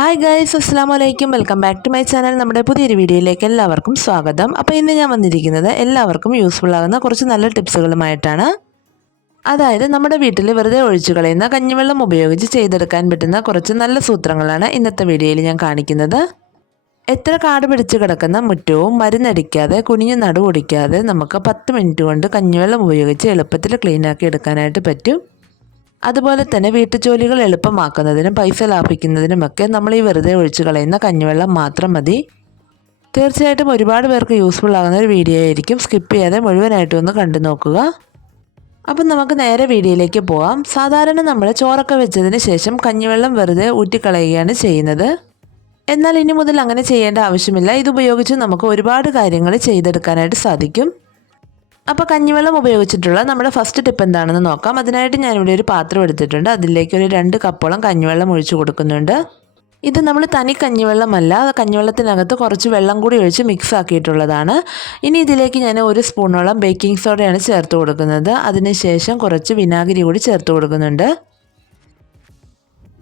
Hi guys അസ്സാം വലൈക്കും welcome back to my channel നമ്മുടെ പുതിയൊരു വീഡിയോയിലേക്ക് എല്ലാവർക്കും സ്വാഗതം. അപ്പോൾ ഇന്ന് ഞാൻ വന്നിരിക്കുന്നത് എല്ലാവർക്കും യൂസ്ഫുൾ ആകുന്ന കുറച്ച് നല്ല ടിപ്സുകളുമായിട്ടാണ് അതായത് നമ്മുടെ വീട്ടിൽ വെറുതെ ഒഴിച്ചു കളയുന്ന കഞ്ഞിവെള്ളം ഉപയോഗിച്ച് ചെയ്തെടുക്കാൻ പറ്റുന്ന കുറച്ച് നല്ല സൂത്രങ്ങളാണ് ഇന്നത്തെ വീഡിയോയിൽ ഞാൻ കാണിക്കുന്നത്. എത്ര കാട് പിടിച്ച് കിടക്കുന്ന മുറ്റവും മരുന്നടിക്കാതെ കുനിഞ്ഞു നടു ഒടിക്കാതെ നമുക്ക് പത്ത് മിനിറ്റ് കൊണ്ട് കഞ്ഞിവെള്ളം ഉപയോഗിച്ച് എളുപ്പത്തിൽ ക്ലീനാക്കി എടുക്കാനായിട്ട് പറ്റും. അതുപോലെ തന്നെ വീട്ടുജോലികൾ എളുപ്പമാക്കുന്നതിനും പൈസ ലാഭിക്കുന്നതിനുമൊക്കെ നമ്മൾ ഈ വെറുതെ ഒഴിച്ചു കളയുന്ന കഞ്ഞിവെള്ളം മാത്രം മതി. തീർച്ചയായിട്ടും ഒരുപാട് പേർക്ക് യൂസ്ഫുൾ ആകുന്ന ഒരു വീഡിയോ ആയിരിക്കും. സ്കിപ്പ് ചെയ്യാതെ മുഴുവനായിട്ടും ഒന്ന് കണ്ടു നോക്കുക. അപ്പം നമുക്ക് നേരെ വീഡിയോയിലേക്ക് പോകാം സാധാരണ നമ്മൾ ചോറൊക്കെ വെച്ചതിന് ശേഷം കഞ്ഞിവെള്ളം വെറുതെ ഊറ്റിക്കളയുകയാണ് ചെയ്യുന്നത്. എന്നാൽ ഇനി മുതൽ അങ്ങനെ ചെയ്യേണ്ട ആവശ്യമില്ല. ഇതുപയോഗിച്ച് നമുക്ക് ഒരുപാട് കാര്യങ്ങൾ ചെയ്തെടുക്കാനായിട്ട് സാധിക്കും. അപ്പോൾ കഞ്ഞിവെള്ളം ഉപയോഗിച്ചിട്ടുള്ള നമ്മുടെ ഫസ്റ്റ് ടിപ്പ് എന്താണെന്ന് നോക്കാം. അതിനായിട്ട് ഞാനിവിടെ ഒരു പാത്രം എടുത്തിട്ടുണ്ട്. അതിലേക്ക് ഒരു രണ്ട് കപ്പോളം കഞ്ഞിവെള്ളം ഒഴിച്ചു കൊടുക്കുന്നുണ്ട്. ഇത് നമ്മൾ തനി കഞ്ഞിവെള്ളമല്ല കഞ്ഞിവെള്ളത്തിനകത്ത് കുറച്ച് വെള്ളം കൂടി ഒഴിച്ച് മിക്സ് ആക്കിയിട്ടുള്ളതാണ്. ഇനി ഇതിലേക്ക് ഞാൻ ഒരു സ്പൂണോളം ബേക്കിംഗ് സോഡയാണ് ചേർത്ത് കൊടുക്കുന്നത്. അതിനുശേഷം കുറച്ച് വിനാഗിരി കൂടി ചേർത്ത് കൊടുക്കുന്നുണ്ട്.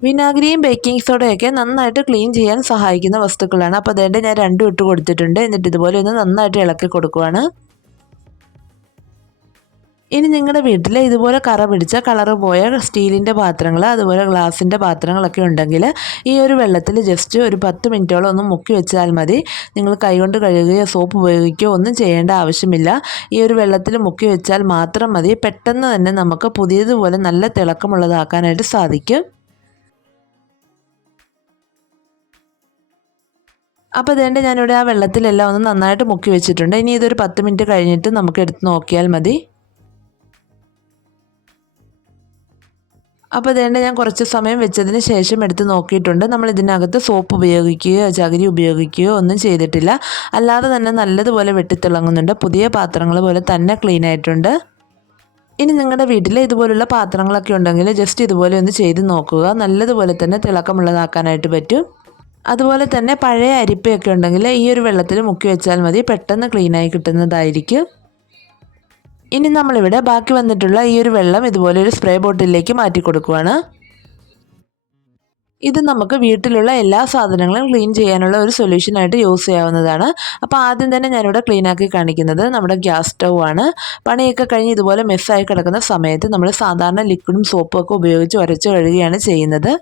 വിനാഗിരിയും ബേക്കിംഗ് സോഡയൊക്കെ നന്നായിട്ട് ക്ലീൻ ചെയ്യാൻ സഹായിക്കുന്ന വസ്തുക്കളാണ്. അപ്പോൾ അതേണ്ട ഞാൻ രണ്ടും ഇട്ട് കൊടുത്തിട്ടുണ്ട്. എന്നിട്ട് ഇതുപോലെ ഒന്ന് നന്നായിട്ട് ഇളക്കി കൊടുക്കുവാണ്. ഇനി നിങ്ങളുടെ വീട്ടിൽ ഇതുപോലെ കറ പിടിച്ച കളർ പോയ സ്റ്റീലിന്റെ പാത്രങ്ങൾ അതുപോലെ ഗ്ലാസിന്റെ പാത്രങ്ങളൊക്കെ ഉണ്ടെങ്കിൽ ഈ ഒരു വെള്ളത്തിൽ ജസ്റ്റ് ഒരു പത്ത് മിനിറ്റോളം ഒന്ന് മുക്കി വെച്ചാൽ മതി. നിങ്ങൾ കൈകൊണ്ട് കഴുകുകയോ സോപ്പ് ഉപയോഗിക്കുകയോ ഒന്നും ചെയ്യേണ്ട ആവശ്യമില്ല. ഈ ഒരു വെള്ളത്തിൽ മുക്കി വെച്ചാൽ മാത്രം മതി. പെട്ടെന്ന് തന്നെ നമുക്ക് പുതിയതുപോലെ നല്ല തിളക്കമുള്ളതാക്കാനായിട്ട് സാധിക്കും. അപ്പോൾ ഇതേണ്ട ഞാനിവിടെ ആ വെള്ളത്തിലെല്ലാം ഒന്ന് നന്നായിട്ട് മുക്കി വെച്ചിട്ടുണ്ട്. ഇനി ഇതൊരു പത്ത് മിനിറ്റ് കഴിഞ്ഞിട്ട് നമുക്ക് എടുത്ത് നോക്കിയാൽ മതി. അപ്പോൾ ഇതേണ്ട ഞാൻ കുറച്ച് സമയം വെച്ചതിന് ശേഷം എടുത്ത് നോക്കിയിട്ടുണ്ട്. നമ്മൾ ഇതിനകത്ത് സോപ്പ് ഉപയോഗിക്കുകയോ ചകിരി ഉപയോഗിക്കുകയോ ഒന്നും ചെയ്തിട്ടില്ല. അല്ലാതെ തന്നെ നല്ലതുപോലെ വെട്ടിത്തിളങ്ങുന്നുണ്ട്. പുതിയ പാത്രങ്ങൾ പോലെ തന്നെ ക്ലീൻ ആയിട്ടുണ്ട്. ഇനി നിങ്ങളുടെ വീട്ടിൽ ഇതുപോലുള്ള പാത്രങ്ങളൊക്കെ ഉണ്ടെങ്കിൽ ജസ്റ്റ് ഇതുപോലെ ഒന്ന് ചെയ്ത് നോക്കുക. നല്ലതുപോലെ തന്നെ തിളക്കമുള്ളതാക്കാനായിട്ട് പറ്റും. അതുപോലെ തന്നെ പഴയ അരിപ്പയൊക്കെ ഉണ്ടെങ്കിൽ ഈ ഒരു വെള്ളത്തിൽ മുക്കി വെച്ചാൽ മതി. പെട്ടെന്ന് ക്ലീനായി കിട്ടുന്നതായിരിക്കും. ഇനി നമ്മളിവിടെ ബാക്കി വന്നിട്ടുള്ള ഈ ഒരു വെള്ളം ഇതുപോലെ ഒരു സ്പ്രേ ബോട്ടിലേക്ക് മാറ്റി കൊടുക്കുവാണ്. ഇത് നമുക്ക് വീട്ടിലുള്ള എല്ലാ സാധനങ്ങളും ക്ലീൻ ചെയ്യാനുള്ള ഒരു സൊല്യൂഷനായിട്ട് യൂസ് ചെയ്യാവുന്നതാണ്. അപ്പോൾ ആദ്യം തന്നെ ഞാനിവിടെ ക്ലീൻ ആക്കി കാണിക്കുന്നത് നമ്മുടെ ഗ്യാസ് സ്റ്റൗ ആണ്. പണിയൊക്കെ കഴിഞ്ഞ് ഇതുപോലെ മെസ്സായി കിടക്കുന്ന സമയത്ത് നമ്മൾ സാധാരണ ലിക്വിഡും സോപ്പും ഒക്കെ ഉപയോഗിച്ച് ഉരച്ച് കഴുകുകയാണ് ചെയ്യുന്നത്.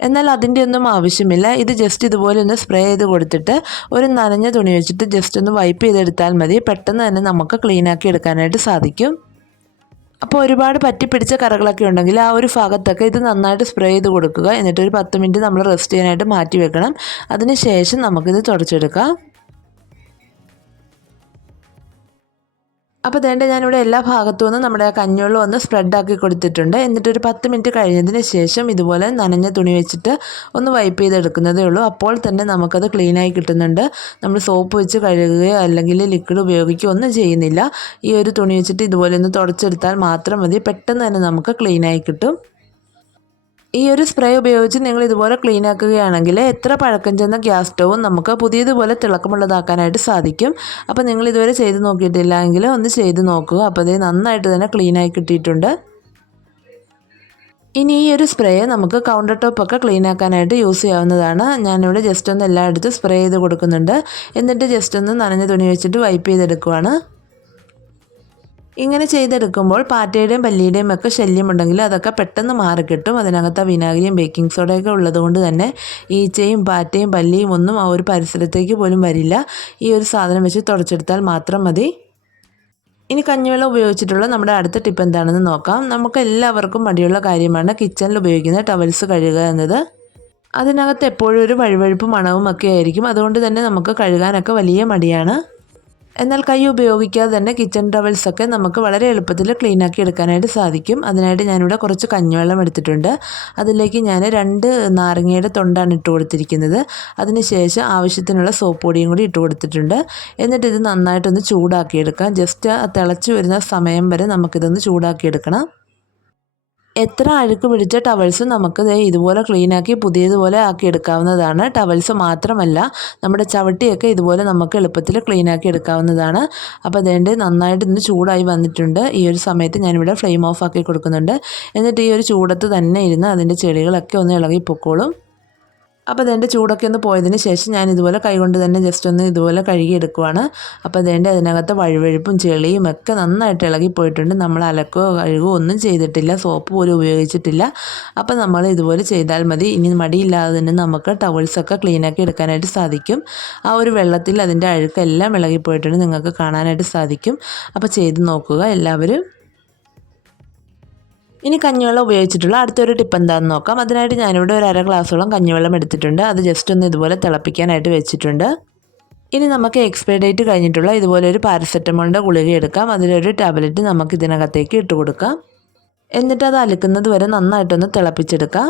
എന്നാൽ അതിന്റെ ഒന്നും ആവശ്യമില്ല. ഇത് ജസ്റ്റ് ഇതുപോലെ ഒന്ന് സ്പ്രേ ചെയ്ത് കൊടുത്തിട്ട് ഒരു നനഞ്ഞ തുണി വെച്ചിട്ട് ജസ്റ്റ് ഒന്ന് വൈപ്പ് ചെയ്തെടുത്താൽ മതി. പെട്ടെന്ന് തന്നെ നമുക്ക് ക്ലീനാക്കി എടുക്കാനായിട്ട് സാധിക്കും. അപ്പോൾ ഒരുപാട് പറ്റിപ്പിടിച്ച കറകളൊക്കെ ഉണ്ടെങ്കിൽ ആ ഒരു ഭാഗത്തൊക്കെ ഇത് നന്നായിട്ട് സ്പ്രേ ചെയ്ത് കൊടുക്കുക. എന്നിട്ട് ഒരു പത്ത് മിനിറ്റ് നമ്മൾ റെസ്റ്റ് ചെയ്യാനായിട്ട് മാറ്റി വെക്കണം. അതിന് ശേഷം നമുക്കിത് തുടച്ചെടുക്കാം. അപ്പോൾ ദേണ്ട ഞാനിവിടെ എല്ലാ ഭാഗത്തു നിന്നും നമ്മുടെ കഞ്ഞുവെള്ളം ഒന്ന് സ്പ്രെഡാക്കി കൊടുത്തിട്ടുണ്ട്. എന്നിട്ട് ഒരു പത്ത് മിനിറ്റ് കഴിഞ്ഞതിന് ശേഷം ഇതുപോലെ നനഞ്ഞ തുണി വെച്ചിട്ട് ഒന്ന് വൈപ്പ് ചെയ്തെടുക്കുന്നതേ ഉള്ളൂ. അപ്പോൾ തന്നെ നമുക്കത് ക്ലീനായി കിട്ടുന്നുണ്ട്. നമ്മൾ സോപ്പ് വെച്ച് കഴുകുകയോ അല്ലെങ്കിൽ ലിക്വിഡ് ഉപയോഗിക്കുകയോ ഒന്നും ചെയ്യുന്നില്ല. ഈ ഒരു തുണി വെച്ചിട്ട് ഇതുപോലെ ഒന്ന് തുടച്ചെടുത്താൽ മാത്രം മതി. പെട്ടെന്ന് തന്നെ നമുക്ക് ക്ലീനായി കിട്ടും. ഈ ഒരു സ്പ്രേ ഉപയോഗിച്ച് നിങ്ങൾ ഇതുപോലെ ക്ലീൻ ആക്കുകയാണെങ്കിൽ എത്ര പഴക്കം ചെന്ന ഗ്യാസ് സ്റ്റവും നമുക്ക് പുതിയതുപോലെ തിളക്കമുള്ളതാക്കാനായിട്ട് സാധിക്കും. അപ്പോൾ നിങ്ങൾ ഇതുവരെ ചെയ്ത് നോക്കിയിട്ടില്ല എങ്കിൽ ഒന്ന് ചെയ്ത് നോക്കുക. അപ്പോൾ ഇത് നന്നായിട്ട് തന്നെ ക്ലീനായി കിട്ടിയിട്ടുണ്ട്. ഇനി ഈ ഒരു സ്പ്രേ നമുക്ക് കൗണ്ടർ ടോപ്പൊക്കെ ക്ലീൻ ആക്കാനായിട്ട് യൂസ് ചെയ്യാവുന്നതാണ്. ഞാനിവിടെ ജസ്റ്റ് ഒന്ന് എല്ലായിടത്തും സ്പ്രേ ചെയ്ത് കൊടുക്കുന്നുണ്ട്. എന്നിട്ട് ജസ്റ്റ് ഒന്ന് നനഞ്ഞ തുണി വെച്ചിട്ട് വൈപ്പ് ചെയ്തെടുക്കുവാണ്. ഇങ്ങനെ ചെയ്തെടുക്കുമ്പോൾ പാറ്റയുടെയും പല്ലിയുടെയും ഒക്കെ ശല്യമുണ്ടെങ്കിൽ അതൊക്കെ പെട്ടെന്ന് മാറിക്കിട്ടും അതിനകത്ത് വിനാഗിരിയും ബേക്കിംഗ് സോഡയൊക്കെ ഉള്ളതുകൊണ്ട് തന്നെ ഈച്ചയും പാറ്റയും പല്ലിയും ഒന്നും ആ ഒരു പരിസരത്തേക്ക് പോലും വരില്ല. ഈ ഒരു സാധനം വെച്ച് തുടച്ചെടുത്താൽ മാത്രം മതി. ഇനി കഞ്ഞിവെള്ളം ഉപയോഗിച്ചിട്ടുള്ള നമ്മുടെ അടുത്ത ടിപ്പ് എന്താണെന്ന് നോക്കാം. നമുക്ക് എല്ലാവർക്കും മടിയുള്ള കാര്യമാണ് കിച്ചണിൽ ഉപയോഗിക്കുന്ന ടവൽസ് കഴുകുക എന്നത്. അതിനകത്ത് എപ്പോഴും ഒരു വഴുവഴുപ്പ് മണവും ഒക്കെ ആയിരിക്കും. അതുകൊണ്ട് തന്നെ നമുക്ക് കഴുകാനൊക്കെ വലിയ മടിയാണ്. എന്നാൽ കൈ ഉപയോഗിക്കാതെ തന്നെ കിച്ചൺ ടവൽസൊക്കെ നമുക്ക് വളരെ എളുപ്പത്തിൽ ക്ലീൻ ആക്കി എടുക്കാനായിട്ട് സാധിക്കും. അതിനായിട്ട് ഞാനിവിടെ കുറച്ച് കഞ്ഞിവെള്ളം എടുത്തിട്ടുണ്ട്. അതിലേക്ക് ഞാൻ രണ്ട് നാരങ്ങയുടെ തൊണ്ടാണ് ഇട്ട് കൊടുത്തിരിക്കുന്നത്. അതിനുശേഷം ആവശ്യത്തിനുള്ള സോപ്പ് പൊടിയും കൂടി ഇട്ട് കൊടുത്തിട്ടുണ്ട്. എന്നിട്ട് ഇത് നന്നായിട്ടൊന്ന് ചൂടാക്കിയെടുക്കാം. ജസ്റ്റ് തിളച്ച് വരുന്ന സമയം വരെ നമുക്കിതൊന്ന് ചൂടാക്കിയെടുക്കണം. എത്ര അഴുക്ക് പിടിച്ച ടവൽസ് നമുക്ക് ഇതുപോലെ ക്ലീനാക്കി പുതിയതുപോലെ ആക്കി എടുക്കാവുന്നതാണ്. ടവൽസ് മാത്രമല്ല നമ്മുടെ ചവിട്ടിയൊക്കെ ഇതുപോലെ നമുക്ക് എളുപ്പത്തിൽ ക്ലീനാക്കി എടുക്കാവുന്നതാണ്. അപ്പോൾ അതേണ്ട നന്നായിട്ട് ഇന്ന് ചൂടായി വന്നിട്ടുണ്ട്. ഈ ഒരു സമയത്ത് ഞാനിവിടെ ഫ്ലെയിം ഓഫ് ആക്കി കൊടുക്കുന്നുണ്ട്. എന്നിട്ട് ഈ ഒരു ചൂടത്ത് തന്നെ ഇരുന്ന് അതിന്റെ ചെടികളൊക്കെ ഒന്ന് ഇളകി പൊക്കോളും. അപ്പോൾ അതിന്റെ ചൂടൊക്കെ ഒന്ന് പോയതിന് ശേഷം ഞാൻ ഇതുപോലെ കൈകൊണ്ട് തന്നെ ജസ്റ്റ് ഒന്ന് ഇതുപോലെ കഴുകിയെടുക്കുവാണ് അപ്പോൾ അതിന്റെ അതിനകത്ത് വഴുവഴുപ്പും ചെളിയും ഒക്കെ നന്നായിട്ട് ഇളകി പോയിട്ടുണ്ട്. നമ്മൾ അലക്കോ കഴുകോ ഒന്നും ചെയ്തിട്ടില്ല. സോപ്പ് പോലും ഉപയോഗിച്ചിട്ടില്ല. അപ്പോൾ നമ്മൾ ഇതുപോലെ ചെയ്താൽ മതി. ഇനി മടിയില്ലാതെ തന്നെ നമുക്ക് ടവൽസൊക്കെ ക്ലീനാക്കി എടുക്കാനായിട്ട് സാധിക്കും. ആ ഒരു വെള്ളത്തിൽ അതിന്റെ അഴുക്കെല്ലാം ഇളകിപ്പോയിട്ടുണ്ട് നിങ്ങൾക്ക് കാണാനായിട്ട് സാധിക്കും. അപ്പോൾ ചെയ്ത് നോക്കുക. എല്ലാവരും ഇനി കഞ്ഞിവെള്ളം ഉപയോഗിച്ചിട്ടുള്ള അടുത്തൊരു ടിപ്പ് എന്താണെന്ന് നോക്കാം. അതിനായിട്ട് ഞാനിവിടെ ഒരു അര ഗ്ലാസ്സോളം കഞ്ഞിവെള്ളം എടുത്തിട്ടുണ്ട്. അത് ജസ്റ്റ് ഒന്ന് ഇതുപോലെ തിളപ്പിക്കാനായിട്ട് വെച്ചിട്ടുണ്ട്. ഇനി നമുക്ക് എക്സ്പയർ ഡേറ്റ് കഴിഞ്ഞിട്ടുള്ള ഇതുപോലെ ഒരു പാരസെറ്റമോളിന്റെ ഗുളിക എടുക്കാം. അതിലൊരു ടാബ്ലറ്റ് നമുക്ക് ഇതിനകത്തേക്ക് ഇട്ട് കൊടുക്കാം. എന്നിട്ട് അത് അലക്കുന്നത് വരെ നന്നായിട്ടൊന്ന് തിളപ്പിച്ചെടുക്കാം.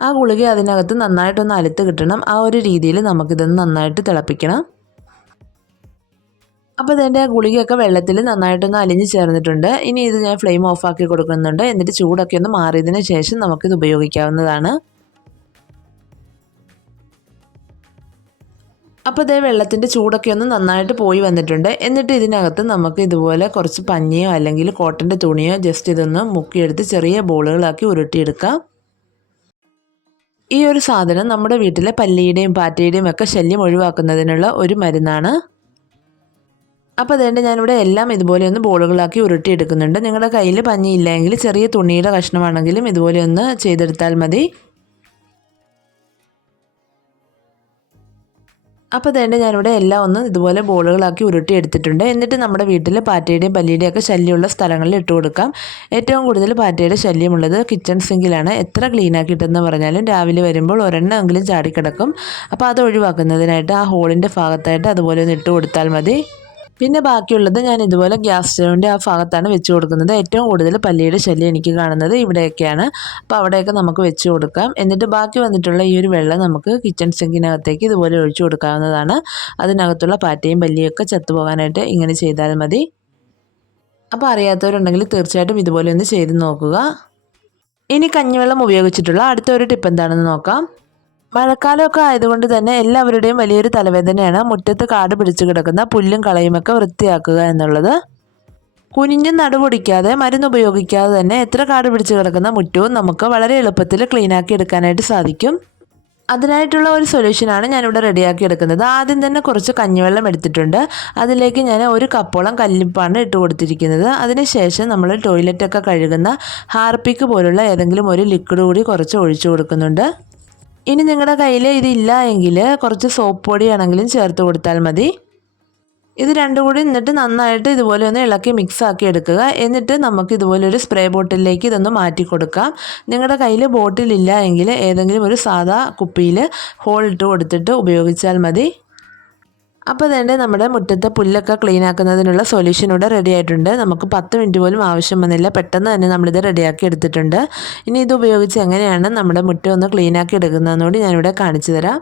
ആ ഗുളിക അതിനകത്ത് നന്നായിട്ടൊന്ന് അലുത്ത് കിട്ടണം. ആ ഒരു രീതിയിൽ നമുക്കിതൊന്ന് നന്നായിട്ട് തിളപ്പിക്കണം. അപ്പോൾ ഇതിന്റെ ഗുളികയൊക്കെ വെള്ളത്തിൽ നന്നായിട്ടൊന്ന് അലിഞ്ഞ് ചേർന്നിട്ടുണ്ട്. ഇനി ഇത് ഞാൻ ഫ്ലെയിം ഓഫാക്കി കൊടുക്കുന്നുണ്ട്. എന്നിട്ട് ചൂടൊക്കെ ഒന്ന് മാറിയതിന് ശേഷം നമുക്കിത് ഉപയോഗിക്കാവുന്നതാണ്. അപ്പോൾ ഇതേ വെള്ളത്തിന്റെ ചൂടൊക്കെ ഒന്ന് നന്നായിട്ട് പോയി വന്നിട്ടുണ്ട്. എന്നിട്ട് ഇതിനകത്ത് നമുക്ക് ഇതുപോലെ കുറച്ച് പഞ്ഞിയോ അല്ലെങ്കിൽ കോട്ടന്റെ തുണിയോ ജസ്റ്റ് ഇതൊന്ന് മുക്കിയെടുത്ത് ചെറിയ ബോളുകളാക്കി ഉരുട്ടിയെടുക്കാം. ഈ ഒരു സാധനം നമ്മുടെ വീട്ടിലെ പല്ലിയുടെയും പാറ്റയുടെയും ഒക്കെ ശല്യം ഒഴിവാക്കുന്നതിനുള്ള ഒരു മരുന്നാണ്. അപ്പോൾ അതുകൊണ്ട് ഞാനിവിടെ എല്ലാം ഇതുപോലെ ഒന്ന് ബോളുകളാക്കി ഉരുട്ടി ഉരുട്ടിയെടുക്കുന്നുണ്ട്. നിങ്ങളുടെ കയ്യിൽ പഞ്ഞിയില്ലെങ്കിൽ ചെറിയ തുണിയുടെ കഷ്ണമാണെങ്കിലും ഇതുപോലെ ഒന്ന് ചെയ്തെടുത്താൽ മതി. അപ്പോൾ അതുകൊണ്ട് ഞാനിവിടെ എല്ലാം ഒന്ന് ഇതുപോലെ ബോളുകളാക്കി ഉരുട്ടി എടുത്തിട്ടുണ്ട് എന്നിട്ട് നമ്മുടെ വീട്ടിൽ പാറ്റയുടെയും പല്ലിയുടെയും ഒക്കെ ശല്യമുള്ള സ്ഥലങ്ങളിൽ ഇട്ട് കൊടുക്കാം. ഏറ്റവും കൂടുതൽ പാറ്റയുടെ ശല്യമുള്ളത് കിച്ചൺ സിങ്കിലാണ്. എത്ര ക്ലീൻ ആക്കിയിട്ടെന്ന് പറഞ്ഞാലും രാവിലെ വരുമ്പോൾ ഒരെണ്ണമെങ്കിലും ചാടിക്കിടക്കും. അപ്പോൾ അത് ഒഴിവാക്കുന്നതിനായിട്ട് ആ ഹോളിന്റെ ഭാഗത്തായിട്ട് അതുപോലെ ഒന്ന് ഇട്ട് കൊടുത്താൽ മതി. പിന്നെ ബാക്കിയുള്ളത് ഞാൻ ഇതുപോലെ ഗ്യാസ് സ്റ്റവിന്റെ ആ ഭാഗത്താണ് വെച്ച് കൊടുക്കുന്നത്. ഏറ്റവും കൂടുതൽ പല്ലിയുടെ ശല്യം എനിക്ക് കാണുന്നത് ഇവിടെയൊക്കെയാണ്. അപ്പോൾ അവിടെയൊക്കെ നമുക്ക് വെച്ച് കൊടുക്കാം. എന്നിട്ട് ബാക്കി വന്നിട്ടുള്ള ഈ ഒരു വെള്ളം നമുക്ക് കിച്ചൺ സിങ്കിനകത്തേക്ക് ഇതുപോലെ ഒഴിച്ചു കൊടുക്കാവുന്നതാണ്. അതിനകത്തുള്ള പാറ്റയും പല്ലിയൊക്കെ ചത്തുപോകാനായിട്ട് ഇങ്ങനെ ചെയ്താൽ മതി. അപ്പോൾ അറിയാത്തവരുണ്ടെങ്കിൽ തീർച്ചയായിട്ടും ഇതുപോലെ ഒന്ന് ചെയ്ത് നോക്കുക. ഇനി കഞ്ഞിവെള്ളം ഉപയോഗിച്ചിട്ടുള്ള അടുത്ത ഒരു ടിപ്പ് എന്താണെന്ന് നോക്കാം. മഴക്കാലമൊക്കെ ആയതുകൊണ്ട് തന്നെ എല്ലാവരുടെയും വലിയൊരു തലവേദനയാണ്. മുറ്റത്ത് കാട് പിടിച്ചു കിടക്കുന്ന പുല്ലും കളയുമൊക്കെ വൃത്തിയാക്കുക എന്നുള്ളത്. കുനിഞ്ഞും നടുപൊടിക്കാതെ മരുന്ന് ഉപയോഗിക്കാതെ തന്നെ എത്ര കാട് പിടിച്ചു കിടക്കുന്ന മുറ്റവും നമുക്ക് വളരെ എളുപ്പത്തിൽ ക്ലീനാക്കി എടുക്കാനായിട്ട് സാധിക്കും. അതിനായിട്ടുള്ള ഒരു സൊല്യൂഷനാണ് ഞാനിവിടെ റെഡിയാക്കി എടുക്കുന്നത്. ആദ്യം തന്നെ കുറച്ച് കഞ്ഞിവെള്ളം എടുത്തിട്ടുണ്ട്. അതിലേക്ക് ഞാൻ ഒരു കപ്പോളം കല്ലിപ്പാണ് ഇട്ട് കൊടുത്തിരിക്കുന്നത്. അതിനുശേഷം നമ്മൾ ടോയ്ലറ്റൊക്കെ കഴുകുന്ന ഹാർപ്പിക്ക് പോലുള്ള ഏതെങ്കിലും ഒരു ലിക്വിഡ് കൂടി കുറച്ച് ഒഴിച്ചു കൊടുക്കുന്നുണ്ട്. ഇനി നിങ്ങളുടെ കയ്യിൽ ഇതില്ല എങ്കിൽ കുറച്ച് സോപ്പ് പൊടിയാണെങ്കിലും ചേർത്ത് കൊടുത്താൽ മതി. ഇത് രണ്ടും കൂടി എന്നിട്ട് നന്നായിട്ട് ഇതുപോലെ ഒന്ന് ഇളക്കി മിക്സ് ആക്കി എടുക്കുക. എന്നിട്ട് നമുക്ക് ഇതുപോലെ ഒരു സ്പ്രേ ബോട്ടിലേക്ക് ഇതൊന്ന് മാറ്റി കൊടുക്കാം. നിങ്ങളുടെ കയ്യിൽ ബോട്ടിലില്ല എങ്കിൽ ഏതെങ്കിലും ഒരു സാധാ കുപ്പിയിൽ ഹോൾ ഇട്ട് കൊടുത്തിട്ട് ഉപയോഗിച്ചാൽ മതി. അപ്പോൾ തന്നെ നമ്മുടെ മുറ്റത്തെ പുല്ലൊക്കെ ക്ലീൻ ആക്കുന്നതിനുള്ള സൊല്യൂഷൻ ഇവിടെ റെഡി ആയിട്ടുണ്ട്. നമുക്ക് പത്ത് മിനിറ്റ് പോലും ആവശ്യം വന്നില്ല. പെട്ടെന്ന് തന്നെ നമ്മളിത് റെഡിയാക്കി എടുത്തിട്ടുണ്ട്. ഇനി ഇത് ഉപയോഗിച്ച് എങ്ങനെയാണ് നമ്മുടെ മുറ്റം ഒന്ന് ക്ലീൻ ആക്കി എടുക്കുന്നതെന്നുകൂടി ഞാനിവിടെ കാണിച്ചു തരാം.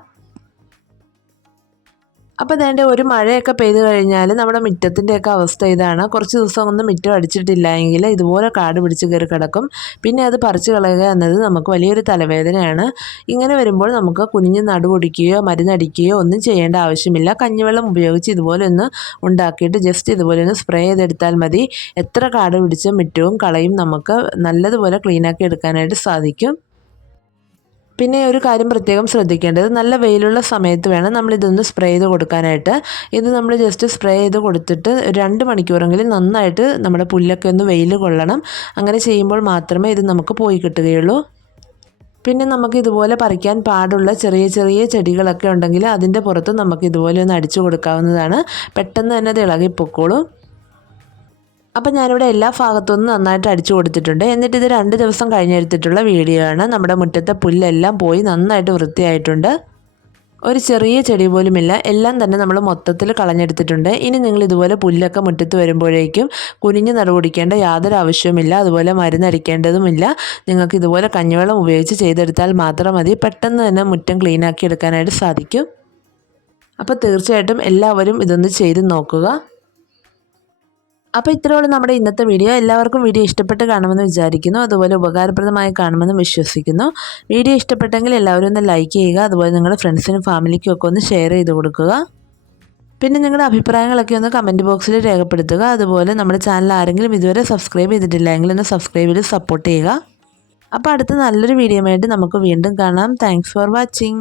അപ്പോൾ അതിന്റെ ഒരു മഴയൊക്കെ പെയ്ത് കഴിഞ്ഞാൽ നമ്മുടെ മുറ്റത്തിന്റെയൊക്കെ അവസ്ഥ ഇതാണ്. കുറച്ച് ദിവസം ഒന്നും മുറ്റം അടിച്ചിട്ടില്ല എങ്കിൽ ഇതുപോലെ കാട് പിടിച്ച് കയറി കിടക്കും. പിന്നെ അത് പറിച്ച് കളയുക എന്നത് നമുക്ക് വലിയൊരു തലവേദനയാണ്. ഇങ്ങനെ വരുമ്പോൾ നമുക്ക് കുനിഞ്ഞ് നടുപൊടിക്കുകയോ മരുന്നടിക്കുകയോ ഒന്നും ചെയ്യേണ്ട ആവശ്യമില്ല. കഞ്ഞിവെള്ളം ഉപയോഗിച്ച് ഇതുപോലെ ഒന്ന് ഉണ്ടാക്കിയിട്ട് ജസ്റ്റ് ഇതുപോലെ ഒന്ന് സ്പ്രേ ചെയ്തെടുത്താൽ മതി. എത്ര കാട് പിടിച്ച മുറ്റവും കളയും നമുക്ക് നല്ലതുപോലെ ക്ലീനാക്കി എടുക്കാനായിട്ട് സാധിക്കും. പിന്നെ ഒരു കാര്യം പ്രത്യേകം ശ്രദ്ധിക്കേണ്ടത് നല്ല വെയിലുള്ള സമയത്ത് വേണം നമ്മൾ ഇതൊന്ന് സ്പ്രേ ചെയ്ത് കൊടുക്കാനായിട്ട്. ഇത് നമ്മൾ ജസ്റ്റ് സ്പ്രേ ചെയ്ത് കൊടുത്തിട്ട് രണ്ട് മണിക്കൂറെങ്കിലും നന്നായിട്ട് നമ്മുടെ പുല്ലൊക്കെ ഒന്ന് വെയിൽ കൊള്ളണം. അങ്ങനെ ചെയ്യുമ്പോൾ മാത്രമേ ഇത് നമുക്ക് പോയി കിട്ടുകയുള്ളൂ. പിന്നെ നമുക്ക് ഇതുപോലെ പറിക്കാൻ പാടുള്ള ചെറിയ ചെറിയ ചെടികളൊക്കെ ഉണ്ടെങ്കിൽ അതിന്റെ പുറത്ത് നമുക്ക് ഇതുപോലെ ഒന്ന് അടിച്ചു കൊടുക്കാവുന്നതാണ്. പെട്ടെന്ന് തന്നെ അത് ഇളകിപ്പൊക്കോളും. അപ്പം ഞാനിവിടെ എല്ലാ ഭാഗത്തുനിന്ന് നന്നായിട്ട് അടിച്ചു കൊടുത്തിട്ടുണ്ട്. എന്നിട്ട് ഇത് രണ്ട് ദിവസം കഴിഞ്ഞെടുത്തിട്ടുള്ള വീഡിയോ ആണ്. നമ്മുടെ മുറ്റത്തെ പുല്ലെല്ലാം പോയി നന്നായിട്ട് വൃത്തിയായിട്ടുണ്ട്. ഒരു ചെറിയ ചെടി പോലുമില്ല എല്ലാം തന്നെ നമ്മൾ മൊത്തത്തിൽ കളഞ്ഞെടുത്തിട്ടുണ്ട്. ഇനി നിങ്ങൾ ഇതുപോലെ പുല്ലൊക്കെ മുറ്റത്ത് വരുമ്പോഴേക്കും കുനിഞ്ഞ് നടപടിക്കേണ്ട യാതൊരു ആവശ്യവുമില്ല അതുപോലെ മരുന്നടിക്കേണ്ടതുമില്ല നിങ്ങൾക്ക് ഇതുപോലെ കഞ്ഞിവെള്ളം ഉപയോഗിച്ച് ചെയ്തെടുത്താൽ മാത്രം മതി. പെട്ടെന്ന് തന്നെ മുറ്റം ക്ലീനാക്കി എടുക്കാനായിട്ട് സാധിക്കും. അപ്പോൾ തീർച്ചയായിട്ടും എല്ലാവരും ഇതൊന്ന് ചെയ്ത് നോക്കുക. അപ്പോൾ ഇത്രയോളം നമ്മുടെ ഇന്നത്തെ വീഡിയോ. എല്ലാവർക്കും വീഡിയോ ഇഷ്ടപ്പെട്ട് കാണുമെന്ന് വിചാരിക്കുന്നു. അതുപോലെ ഉപകാരപ്രദമായി കാണുമെന്ന് വിശ്വസിക്കുന്നു. വീഡിയോ ഇഷ്ടപ്പെട്ടെങ്കിൽ എല്ലാവരും ഒന്ന് ലൈക്ക് ചെയ്യുക. അതുപോലെ നിങ്ങളുടെ ഫ്രണ്ട്സിനും ഫാമിലിക്കും ഒക്കെ ഒന്ന് ഷെയർ ചെയ്ത് കൊടുക്കുക. പിന്നെ നിങ്ങളുടെ അഭിപ്രായങ്ങളൊക്കെ ഒന്ന് കമന്റ് ബോക്സിൽ രേഖപ്പെടുത്തുക. അതുപോലെ നമ്മുടെ ചാനൽ ആരെങ്കിലും ഇതുവരെ സബ്സ്ക്രൈബ് ചെയ്തിട്ടില്ല എങ്കിൽ ഒന്ന് സബ്സ്ക്രൈബ് ചെയ്ത് സപ്പോർട്ട് ചെയ്യുക. അപ്പോൾ അടുത്ത നല്ലൊരു വീഡിയോ ആയിട്ട് നമുക്ക് വീണ്ടും കാണാം. Thanks for watching